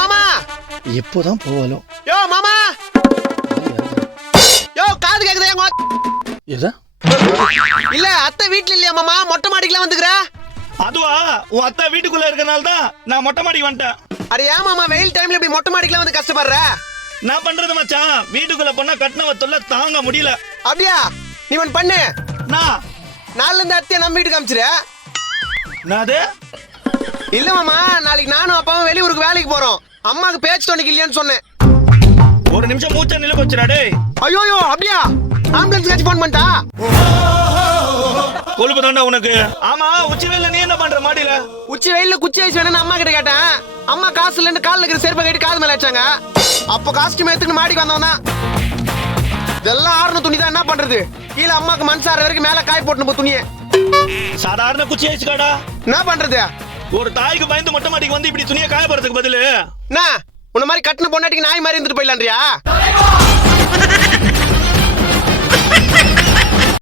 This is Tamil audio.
மாமா எப்போதான் போவாலும் யோ மாமா யோ காது கேக்குதா எதா இல்ல அத்தை வீட்ல இல்லையா மாமா மொட்டை மாடிக்குலாம் வந்துக்கற அதுவா உன் அத்தா வீட்டுக்குள்ள இருக்கனால தான் நான் மொட்டை மாடிக்கு வந்துட்டேன். அட ஏன் மாமா வெயில் டைம்ல இப்படி மொட்டை மாடிக்குலாம் வந்து கஷ்டப்படுற? நான் பண்றது மச்சான் வீட்டுக்குள்ள போனா கட்டினவ தொல்லை தாங்க முடியல. அப்படியா நீ ஒன்னு பண்ணு நான் நாளைல இருந்து அத்தைய நம்ம வீட்டுக்கு அனுப்பிச்சிரு. நாது இல்ல மாமா நாளைக்கு நானும் அப்பாவும் வெளியூருக்கு வேலைக்கு போறோம். அம்மாக்கு பேச்சு துணைக்கு இல்லையான்னு சொன்னேன். ஒரு நிமிஷம் மூச்சை நில வச்சுடா டேய். ஐயோ அப்படியா ஆம்புலன்ஸ்க்கு ஃபோன் பண்ணிட்டா? கொழுப்பு தாண்டா உனக்கு. ஆமா உச்சி வெயில்ல நீ என்ன பண்ற மாடியில? உச்சி வெயில்ல குச்சி ஐஸ் வேணும்னு அம்மா கிட்ட கேட்டேன். அம்மா காசு இல்லன்னு கால்ல இருக்கிற செருப்பை கட்டி காது மேல வச்சாங்க. அப்போ காஸ்டியூம் எடுத்துட்டு மாடிக்கு வந்தவன் தான். இதெல்லாம் ஆறுன துணி தான் என்ன பண்றது? கீழே அம்மாக்கு மனசார வரைக்கும் மேல காய் போட்டு போ துணியை. சாதாரண குச்சி ஐஸ்காடா. என்ன பண்றது? ஒரு தாய்க்கு பயந்து மொட்டை மாடிக்கு வந்து இப்படி துணியை காய போறதுக்கு பதிலு என்ன உன்ன மாதிரி கட்டின பொண்டாட்டிக்கு நாய் மாதிரி இருந்துட்டு போயிடலான்றியா?